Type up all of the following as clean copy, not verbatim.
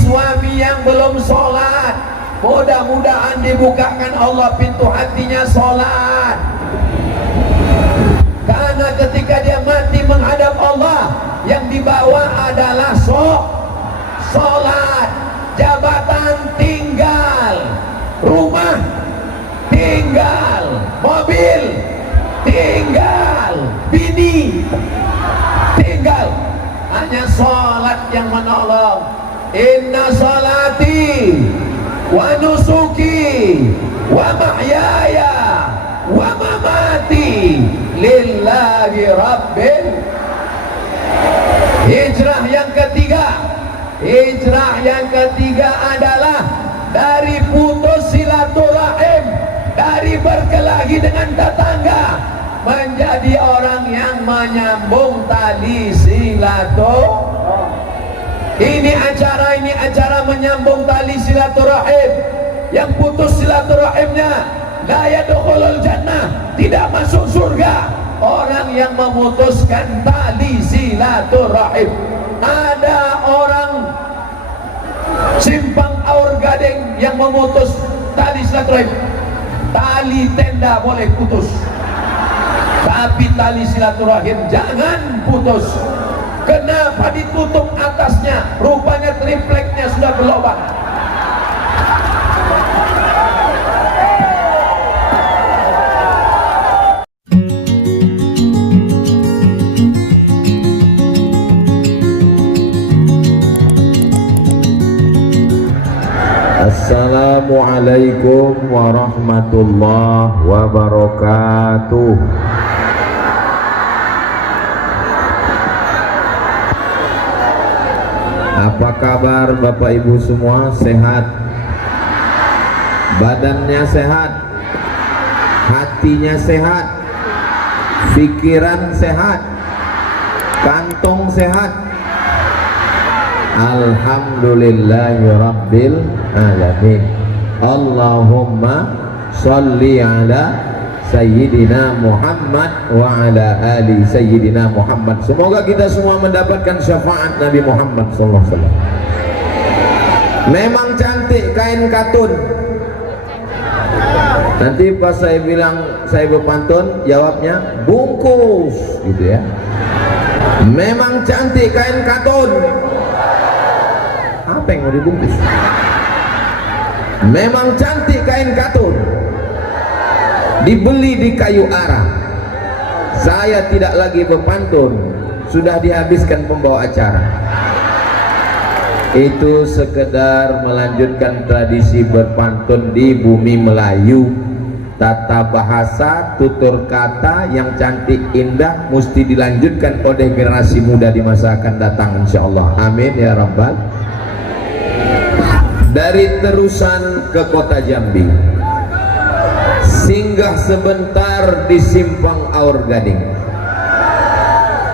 Suami yang belum sholat, mudah-mudahan dibukakan Allah pintu hatinya sholat. Karena ketika dia mati menghadap Allah, yang dibawa adalah sholat. Jabatan tinggal, rumah tinggal, mobil tinggal, bini tinggal, hanya sholat yang menolong. Inna salati wa nusuki wa mahyaya wa mamati lillahi rabbil. Hijrah yang ketiga adalah dari putus silaturahim, dari berkelahi dengan tetangga, menjadi orang yang menyambung tali silaturahim. Ini acara menyambung tali silaturahim. Yang putus silaturahimnya la yadkhulul jannah, tidak masuk surga. Orang yang memutuskan tali silaturahim. Ada orang simpang Aur Gading yang memutus tali silaturahim. Tali tenda boleh putus, tapi tali silaturahim jangan putus. Kenapa ditutup atasnya? Rupanya tripleknya sudah berlubang. Assalamualaikum warahmatullahi wabarakatuh. Apa kabar Bapak Ibu semua? Sehat? Badannya sehat? Hatinya sehat? Pikiran sehat? Kantong sehat? Alhamdulillahirabbil alamin. Allahumma sholli ala Sayyidina Muhammad wa ala ali Sayyidina Muhammad. Semoga kita semua mendapatkan syafaat Nabi Muhammad SAW. Memang cantik kain katun. Nanti pas saya bilang saya berpantun, jawabnya bungkus gitu ya. Memang cantik kain katun. Apa yang mau dibungkus? Memang cantik kain katun, dibeli di kayu arah. Saya tidak lagi berpantun, sudah dihabiskan pembawa acara. Itu sekedar melanjutkan tradisi berpantun di bumi Melayu. Tata bahasa, tutur kata yang cantik indah mesti dilanjutkan oleh generasi muda di masa akan datang, insyaallah. Amin ya rabbal. Dari Terusan ke kota Jambi, singgah sebentar di simpang Aur Gading.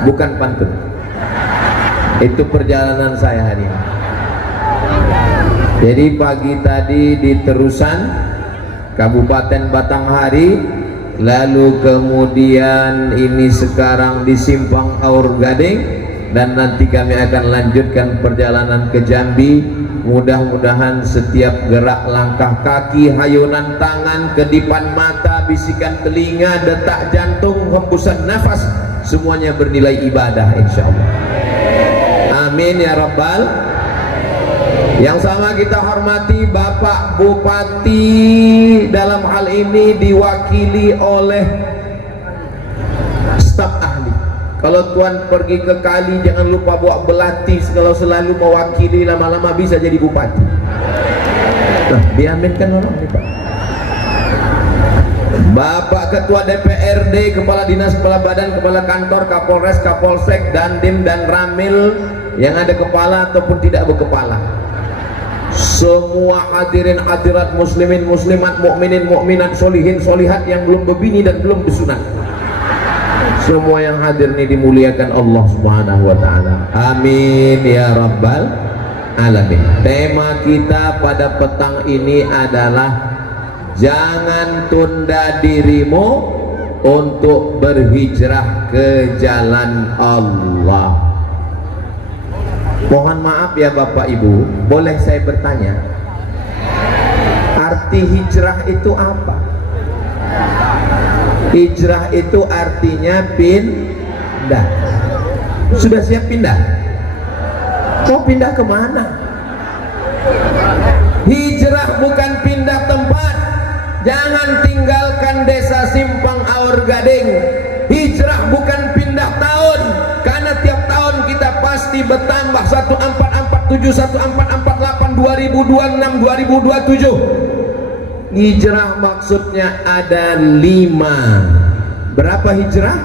Bukan pantun, itu perjalanan saya hari ini. Jadi pagi tadi di Terusan, Kabupaten Batanghari, lalu kemudian ini sekarang di simpang Aur Gading, dan nanti kami akan lanjutkan perjalanan ke Jambi. Mudah-mudahan setiap gerak langkah kaki, hayunan tangan, kedipan mata, bisikan telinga, detak jantung, hembusan nafas, semuanya bernilai ibadah insyaallah. Amin ya rabbal. Yang sama kita hormati Bapak Bupati, dalam hal ini diwakili oleh staf ahli. Kalau tuan pergi ke kali jangan lupa bawa belati, kalau selalu mewakili lama-lama bisa jadi bupati. Nah, diaminkan orang ini Pak. Bapak Ketua DPRD, Kepala Dinas, Kepala Badan, Kepala Kantor, Kapolres, Kapolsek, Dandim dan Ramil yang ada kepala ataupun tidak berkepala. Semua hadirin hadirat muslimin muslimat, mukminin mukminat, solihin solihat yang belum berbini dan belum bersunat. Semua yang hadir ini dimuliakan Allah Subhanahu wa taala. Amin ya rabbal alamin. Tema kita pada petang ini adalah jangan tunda dirimu untuk berhijrah ke jalan Allah. Mohon maaf ya Bapak Ibu, boleh saya bertanya, arti hijrah itu apa? Hijrah itu artinya pindah. Sudah siap pindah? Mau pindah kemana? Hijrah bukan pindah tempat. Jangan tinggalkan desa Simpang Aur Gading. Hijrah bukan pindah tahun, karena tiap tahun kita pasti bertambah 1447, 1448, 2026, 2027. Hijrah maksudnya ada 5. Berapa hijrah?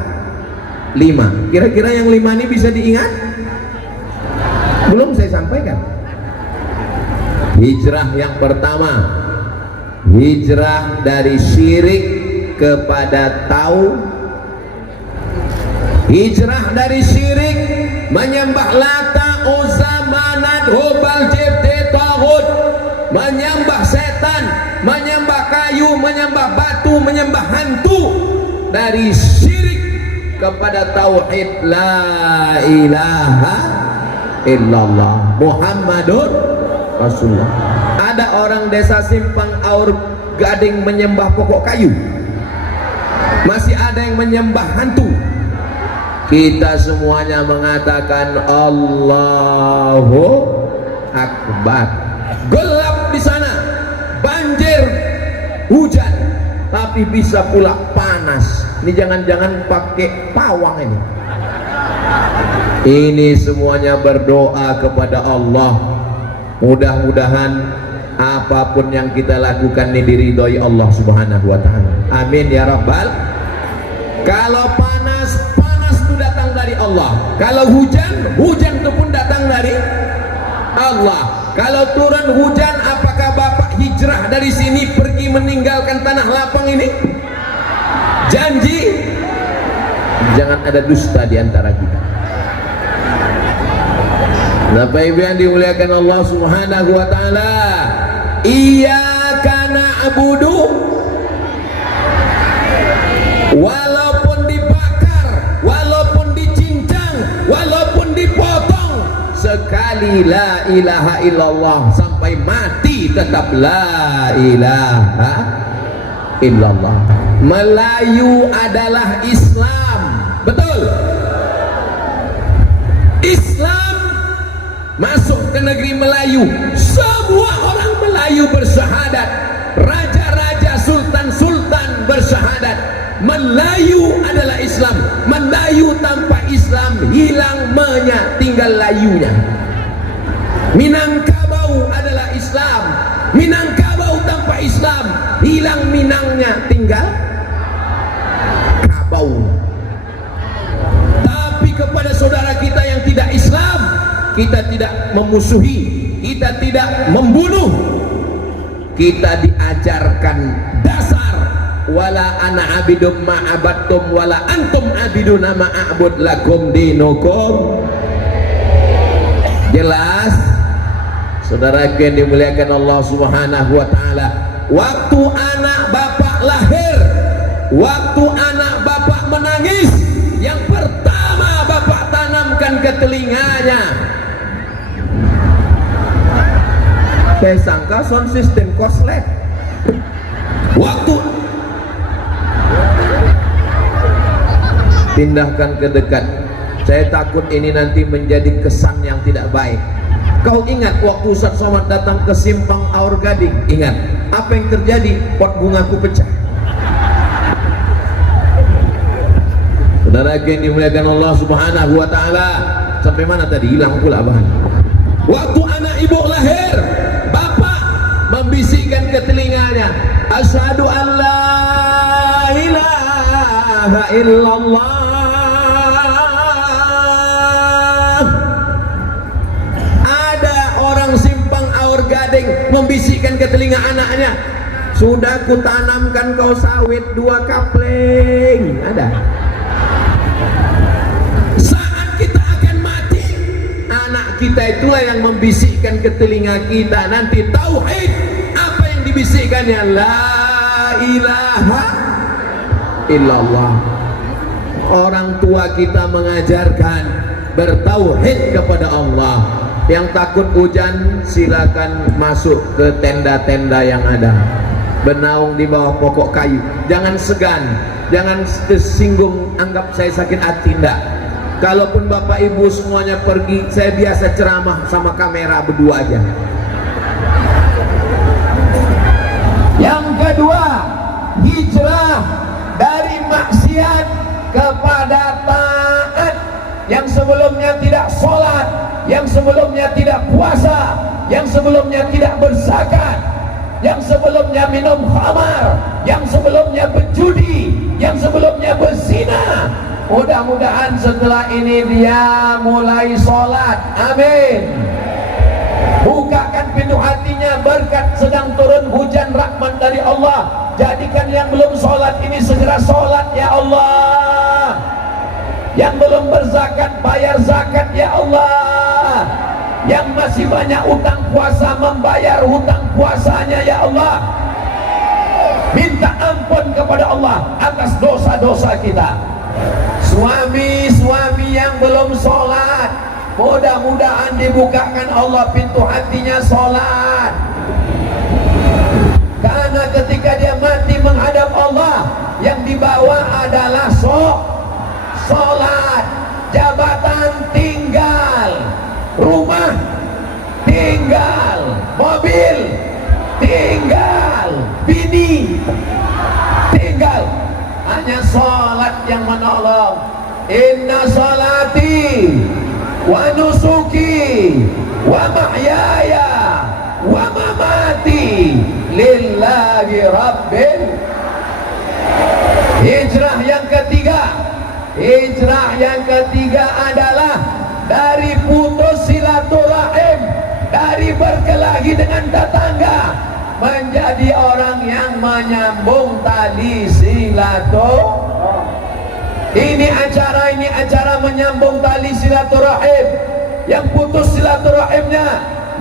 5. Kira-kira yang 5 ini bisa diingat? Belum saya sampaikan. Hijrah yang pertama, hijrah dari syirik kepada tauhid. Hijrah dari syirik, menyembah Lata, Uzza, Manat, Hubal, Jibti, Taghut, menyembah setan, menyembah kayu, menyembah batu, menyembah hantu. Dari syirik kepada tauhid, la ilaha illallah Muhammadur Rasulullah. Ada orang desa Simpang Aur Gading menyembah pokok kayu, masih ada yang menyembah hantu. Kita semuanya mengatakan Allahu Akbar. Gelap di sana, banjir, hujan, tapi bisa pula panas. Ini jangan-jangan pakai pawang ini. Ini semuanya berdoa kepada Allah. Mudah-mudahan apapun yang kita lakukan ini diridhoi Allah Subhanahu wa taala. Amin ya rabbal. Kalau panas, panas itu datang dari Allah. Kalau hujan, hujan itu pun datang dari Allah. Kalau turun hujan, apakah Bapak hijrah dari sini pergi meninggalkan tanah lapang ini? Janji? Jangan ada dusta di antara kita. Bapak Ibu yang dimuliakan Allah Subhanahu wa taala, iyyaka na'budu, walaupun dibakar, walaupun dicincang, walaupun dipotong, sekali la ilaha illallah sampai mati tetap la ilaha illallah. Melayu adalah Islam, betul? Islam masuk ke negeri Melayu, semua orang Melayu bersyahadat, raja-raja, sultan-sultan bersyahadat. Melayu adalah Islam. Melayu tanpa Islam hilang menya, tinggal layunya. Minangkabau adalah Islam. Minangkabau tanpa Islam hilang minangnya, tinggal kabau. Tapi kepada saudara kita yang tidak Islam, kita tidak memusuhi, kita tidak membunuh, kita diajarkan dasar wala ana abidum ma'abattum wala antum abiduna ma'abud lakum dinukum. Jelas saudara yang dimuliakan Allah Subhanahu wa taala. Waktu anak bapak lahir, waktu anak bapak menangis, yang pertama bapak tanamkan ke telinganya, saya sangka sound system korslet. Waktu pindahkan ke dekat, saya takut ini nanti menjadi kesan yang tidak baik. Kau ingat waktu Ustaz Somad datang ke Simpang Aur Gading? Ingat apa yang terjadi? Pot bungaku pecah. Saudara yang dimuliakan Allah Subhanahu wa taala, sampai mana tadi? Hilang pula bahan. Waktu anak ibu lahir, bapak membisikkan ke telinganya, asyhadu an la ilaha illallah. Ada orang Simpang Aur Gading membisikkan ke telinga anaknya, sudah kutanamkan kau sawit 2 kapling. Ada. Kita itulah yang membisikkan ke telinga kita nanti tauhid. Apa yang dibisikkannya? La ilaha illallah. Orang tua kita mengajarkan bertauhid kepada Allah. Yang takut hujan silakan masuk ke tenda-tenda yang ada, bernaung di bawah pokok kayu. Jangan segan, jangan tersinggung, anggap saya sakit hati, enggak. Kalaupun bapak ibu semuanya pergi, saya biasa ceramah sama kamera berdua aja. Yang kedua, hijrah dari maksiat kepada taat. Yang sebelumnya tidak sholat, yang sebelumnya tidak puasa, yang sebelumnya tidak berzakat, yang sebelumnya minum khamar, yang sebelumnya berjudi, yang sebelumnya berzina. Mudah-mudahan setelah ini dia mulai sholat. Amin. Bukakan pintu hatinya, berkat sedang turun hujan rahmat dari Allah. Jadikan yang belum sholat ini segera sholat ya Allah. Yang belum berzakat bayar zakat ya Allah. Yang masih banyak utang puasa membayar hutang puasanya ya Allah. Minta ampun kepada Allah atas dosa-dosa kita. Suami-suami yang belum sholat, mudah-mudahan dibukakan Allah pintu hatinya sholat. Karena ketika dia mati menghadap Allah, yang dibawa adalah sholat. Jabatan tinggal, rumah tinggal, mobil tinggal, bini tinggal, hanya sholat yang menolong. Inna sholati wa nusuki wa mahyaya wa mamati lillahi rabbil. Hijrah yang ketiga, hijrah yang ketiga adalah dari putus silaturahim, dari berkelahi dengan tetangga, menjadi orang yang menyambung tali silaturahim. Ini acara menyambung tali silaturahim. Yang putus silaturahimnya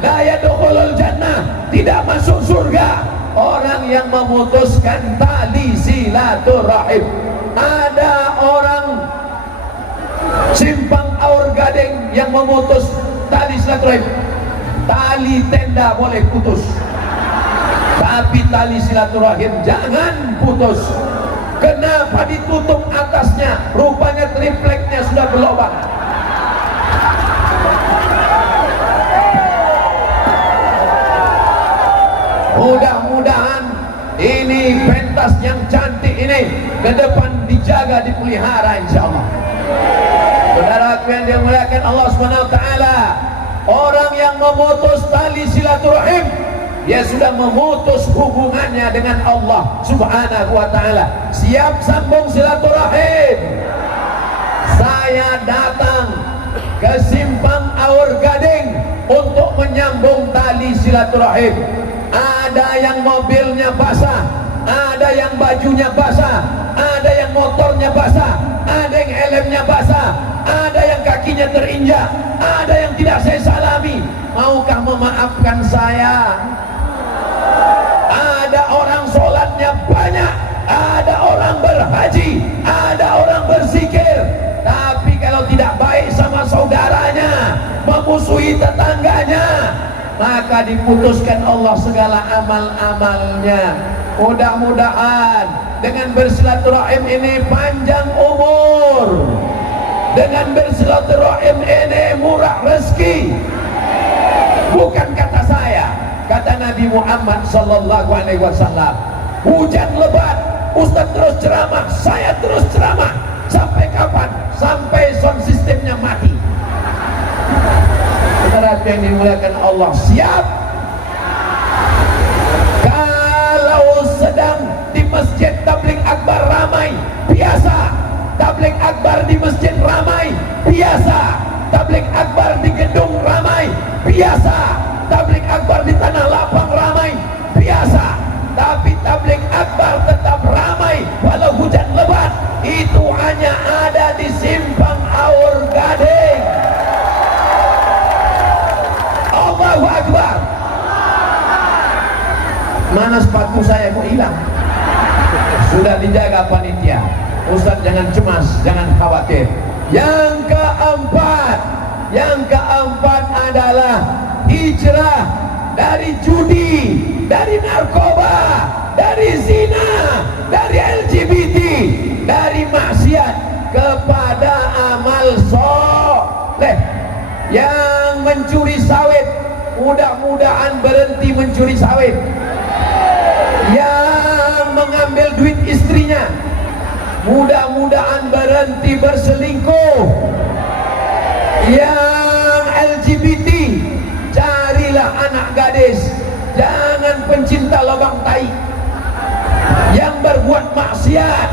la yadkhulul jannah, tidak masuk surga. Orang yang memutuskan tali silaturahim. Ada orang simpang Aur Gading yang memutus tali silaturahim. Tali tenda boleh putus, tapi tali silaturahim jangan putus. Kenapa ditutup atasnya? Rupanya tripleknya sudah berlubang. Mudah-mudahan ini pentas yang cantik ini ke depan dijaga, dipelihara insyaallah. Saudaraku yang dimuliakan Allah Subhanahu wa taala, orang yang memutus tali silaturahim, dia sudah memutus hubungannya dengan Allah Subhanahu wa taala. Siap sambung silaturahim. Saya datang ke simpang Aur Gading untuk menyambung tali silaturahim. Ada yang mobilnya basah, ada yang bajunya basah, ada yang motornya basah, ada yang helmnya basah, ada yang kakinya terinjak, ada yang tidak saya salami. Maukah memaafkan saya? Ada orang sholatnya banyak, ada orang berhaji, ada orang berzikir, tapi kalau tidak baik sama saudaranya, memusuhi tetangganya, maka diputuskan Allah segala amal-amalnya. Mudah-mudahan dengan bersilaturahim ini panjang umur, dengan bersilaturahim ini murah rezeki. Bukan kata saya, kata Nabi Muhammad sallallahu alaihi wasallam. Hujan lebat, Ustaz terus ceramah, saya terus ceramah. Sampai kapan? Sampai sound sistemnya mati. Saudara yang dimuliakan Allah, siap? Kalau sedang di masjid tabligh akbar ramai, biasa. Tabligh akbar di masjid ramai, biasa. Tabligh akbar di gedung ramai, biasa. Tabligh akbar di tanah lapang ramai, biasa. Tapi tabligh akbar tetap ramai walau hujan lebat. Itu hanya ada di simpang Aur Gading. Allahu Akbar. Mana sepatu saya kok hilang? Sudah dijaga panitia. Ustaz jangan cemas, jangan khawatir. Yang keempat adalah hijrah dari judi, dari narkoba, dari zina, dari LGBT, dari maksiat kepada amal soleh. Yang mencuri sawit, mudah-mudahan berhenti mencuri sawit. Yang mengambil duit istrinya, mudah-mudahan berhenti berselingkuh. Yang LGBT, carilah anak gadis, jangan pencinta lubang tai. Yang berbuat maksiat,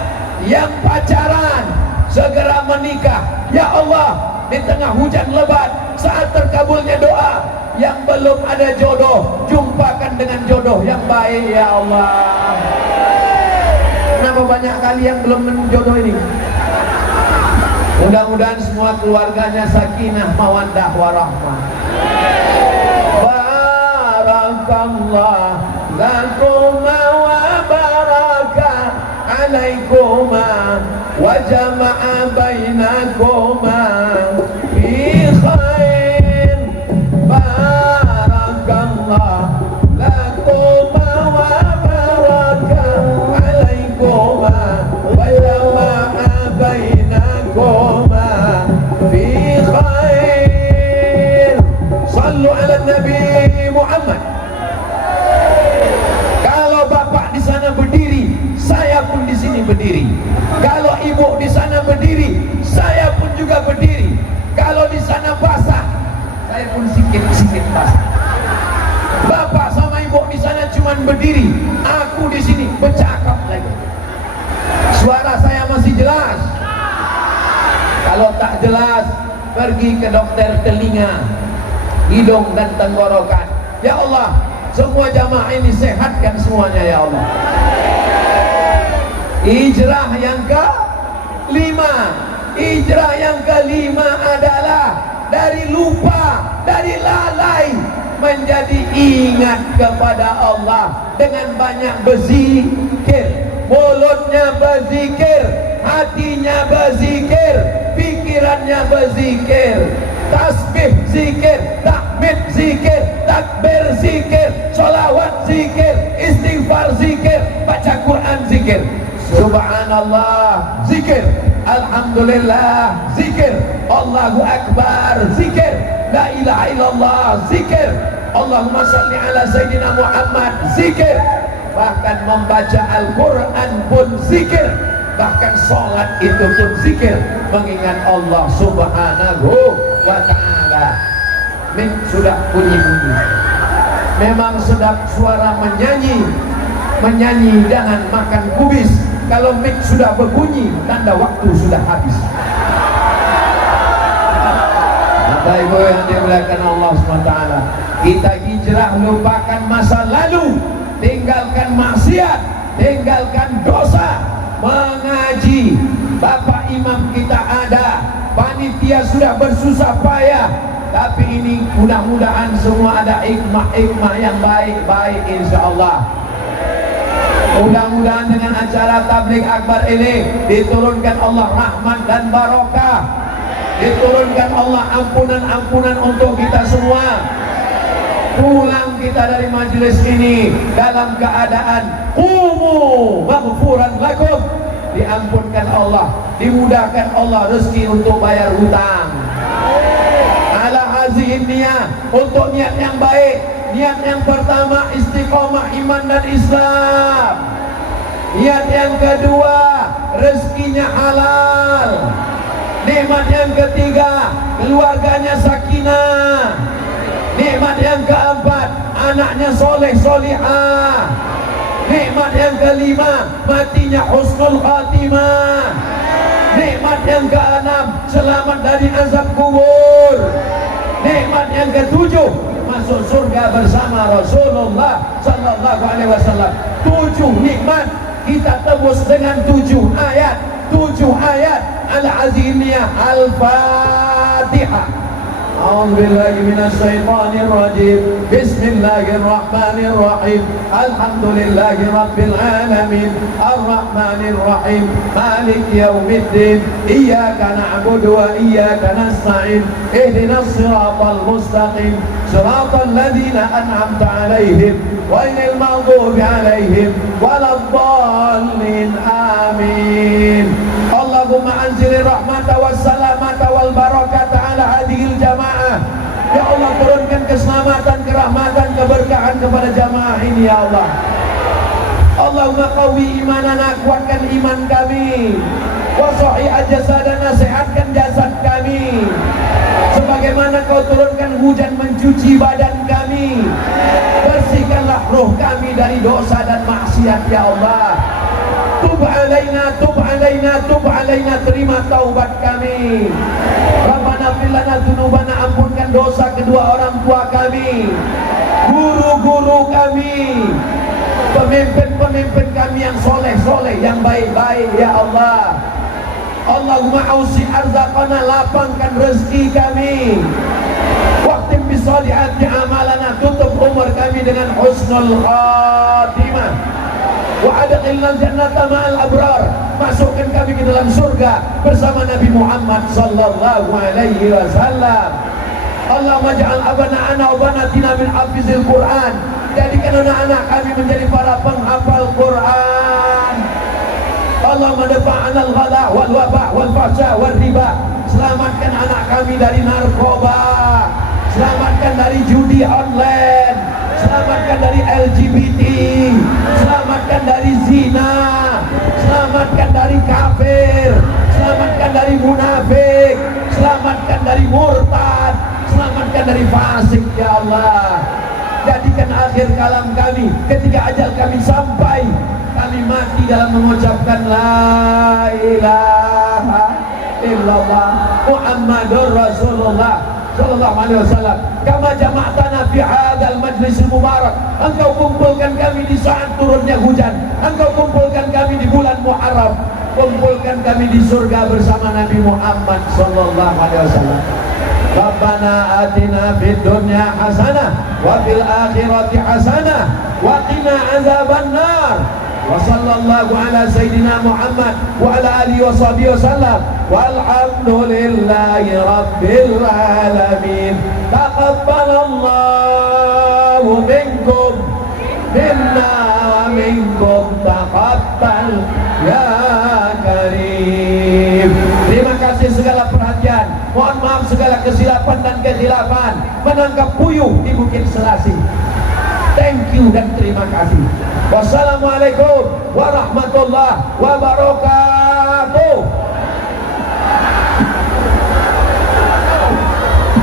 yang pacaran, segera menikah. Ya Allah, di tengah hujan lebat, saat terkabulnya doa, yang belum ada jodoh, jumpakan dengan jodoh yang baik ya Allah. Kenapa banyak kali yang belum jodoh ini? Mudah-mudahan semua keluarganya sakinah, mawaddah, warahmah. Barakallah lakuma wa baraka alaikuma wa jama'a bainakuma fi khair. Barakallah lakuma wa baraka alaikuma wa jama'a bainakuma fi khair. Sallu ala Nabi Muhammad. Kalau bapak di sana berdiri, saya pun di sini berdiri. Kalau ibu di sana berdiri, saya pun juga berdiri. Kalau di sana basah, saya pun sikit-sikit basah. Bapak sama ibu di sana cuman berdiri, aku di sini bercakap lagi. Suara saya masih jelas? Kalau tak jelas, pergi ke dokter telinga, hidung dan tenggorokan. Ya Allah, semua jamaah ini sehatkan semuanya ya Allah. Hijrah yang kelima, hijrah yang kelima adalah dari lupa, dari lalai menjadi ingat kepada Allah dengan banyak berzikir. Mulutnya berzikir, hatinya berzikir, pikirannya berzikir. Tasbih zikir, tahmid zikir, takbir zikir, sholawat zikir, istighfar zikir, baca Quran zikir. Subhanallah zikir, Alhamdulillah zikir, Allahu Akbar zikir, La ilaha illallah zikir, Allahumma salli ala Sayyidina Muhammad zikir. Bahkan membaca Al-Quran pun zikir, bahkan sholat itu pun zikir, mengingat Allah Subhanahu wa ta'ala. Mik sudah bunyi-bunyi, memang sedap suara menyanyi jangan makan kubis. Kalau mik sudah berbunyi, tanda waktu sudah habis. Bapak Ibu yang dimuliakan Allah SWT, kita hijrah, lupakan masa lalu, tinggalkan maksiat, tinggalkan dosa, mengaji. Bapak imam kita ada, panitia sudah bersusah payah, tapi ini mudah-mudahan semua ada hikmah-hikmah yang baik-baik insyaallah. Mudah-mudahan dengan acara tabligh akbar ini diturunkan Allah rahmat dan barokah, diturunkan Allah ampunan-ampunan untuk kita semua. Pulang kita dari majelis ini dalam keadaan qumu maghfuran lakum, diampunkan Allah, dimudahkan Allah rezeki untuk bayar hutang. Ala hazihin niyah, untuk niat yang baik. Niat yang pertama istiqomah iman dan Islam. Niat yang kedua rezekinya halal. Nikmat yang ketiga keluarganya sakinah. Nikmat yang keempat anaknya soleh solihah. Nikmat yang kelima matinya husnul khatimah. Nikmat yang keenam selamat dari azab kubur. Nikmat yang ketujuh masuk surga bersama Rasulullah sallallahu alaihi wasallam. 7 nikmat kita tebus dengan 7 ayat. 7 ayat al-azimiyah al-fatihah. أعوذ بالله من الشيطان الرجيم بسم الله الرحمن الرحيم الحمد لله رب العالمين الرحمن الرحيم مالك يوم الدين إياك نعبد وإياك نستعين اهدنا الصراط المستقيم صراط الذين أنعمت عليهم غير المغضوب عليهم ولا الضالين آمين اللهم أنزل الرحمة والسلامة والبركة على هذه الجماعة ya Allah, turunkan keselamatan, kerahmatan, keberkahan kepada jamaah ini ya Allah. Allahumma qawi imanana, kuatkan iman kami, wa sahih jasadana, sehatkan jasad kami, sebagaimana kau turunkan hujan mencuci badan kami, bersihkanlah roh kami dari dosa dan maksiat ya Allah. Tub alaina, tub alaina, tub alaina, terima taubat kami. Rabbana fir lana dzunubana, ampunkan dosa kedua orang tua kami, guru-guru kami, pemimpin-pemimpin kami yang soleh-soleh, yang baik-baik ya Allah. Allahumma ausi arzaqana, lapangkan rezeki kami. Waktim bisolihati amalana, tutup umur kami dengan husnul khatimah. Wa adkhilnal jannata ma'al abrar, masukkan kami ke dalam surga bersama Nabi Muhammad sallallahu alaihi wasallam. Allahumma ja'al abana wa banatina min hafizil Quran, jadikan anak-anak kami menjadi para penghafal Quran. Allahumma dafa'ana al-ghala wal waba wal fahsya wal riba, selamatkan anak kami dari narkoba, selamatkan dari judi online, selamatkan dari LGBT, selamatkan dari zina, selamatkan dari kafir, selamatkan dari munafik, selamatkan dari murtad, selamatkan dari fasik ya Allah. Jadikan akhir kalam kami ketika ajal kami sampai, kami mati dalam mengucapkan la ilaha illallah Muhammadur Rasulullah sallallahu alaihi wasallam. Kama jama'tana fi hadzal majlis mubarak, engkau kumpulkan kami di saat turunnya hujan, engkau kumpulkan kami di bulan Muharram, kumpulkan kami di surga bersama Nabi Muhammad sallallahu alaihi wasallam. Rabbana atina fid dunya hasanah wa fil akhirati hasanah wa qina azabannar. Wa sallallahu ala sayyidina Muhammad wa ala alihi wa sahbihi wasallam. Walhamdulillahi rabbil alamin. Taqabbalallahu minkum minna wa minkum taqabbal ya karim. Terima kasih segala perhatian, mohon maaf segala kesilapan dan kehilafan menangkap puyuh di Bukit Selasi. Thank you dan terima kasih. Wassalamualaikum warahmatullahi wabarakatuh.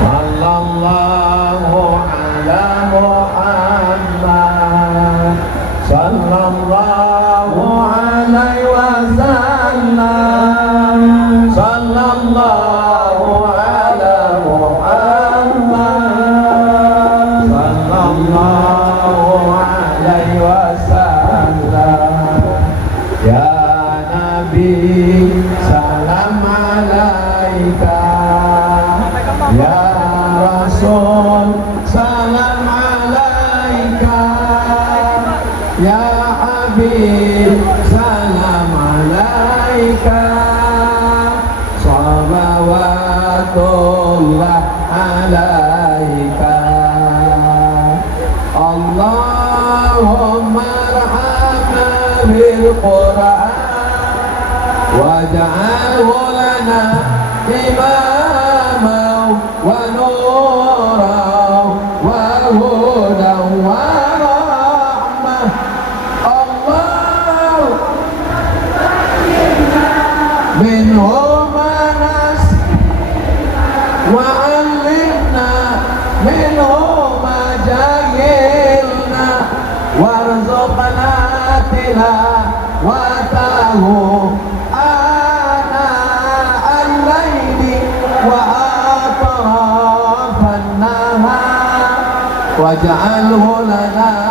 Sallallahu ala Muhammad, sallallahu alaihi wasallam, sallallahu ala Muhammad, sallallahu alaihi wasallam. Ya Nabi salam alaika, ya Rasul salam alaika, ya Habib salam alaika, salawatullah alaika. Allahumma arhamna bil Qur'an waj'alhu lana imaman wa nuran wa hudan wa rahmah. Allah minhu manas wa alimna minhu majahilna warzuqna tilawatahu ana al-laili wa atrafan nahar waj'alhu lana